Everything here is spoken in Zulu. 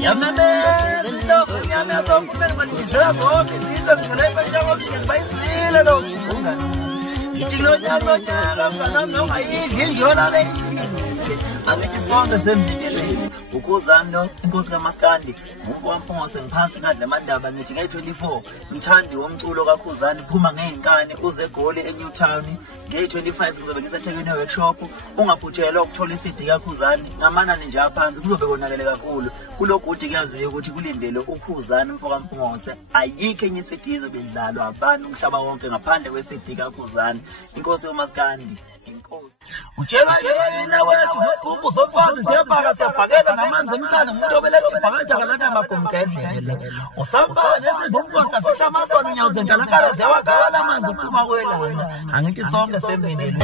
Yamamezilo, yamazonke kumele ngizela zonke izizwe ngizela njengoba ngibayisile lo ngifunga. Ngithi lo nyaka mfana ungayidli injola le. Angithi sonke semvikeleni. Ukhuzani inkosi kaMaskandi umfo waMphongose ngiphansi ngadla amandaba ngithi nge24 mthandi womculo kaKhuzani phuma ngeinkani uze eGoli eNewtown nge25 ngizobe ngiseThekwini workshop ungaphuthelwa ukuthola iCD kaKhuzani ngamanani nje aphansi kuzobe konakele kakhulu kulogudi kuyaziyo ukuthi kulindele uKhuzani umfo kaMphongose ayikho enye iCD izobe idlalwa abantu umhlaba wonke ngaphandle kweCD kaKhuzani inkosi kaMaskandi inkosi utshela yena wethu ngosigubhu somfazi siyabhakela namanzi emhlanje umuntu obelethe ibhakada kalana amagumgedlele usambane esibumkosi afihla amasona nyawo zenkalakala ziyawakala amanzi uphuma kwelanga angithi sonke semvinelweni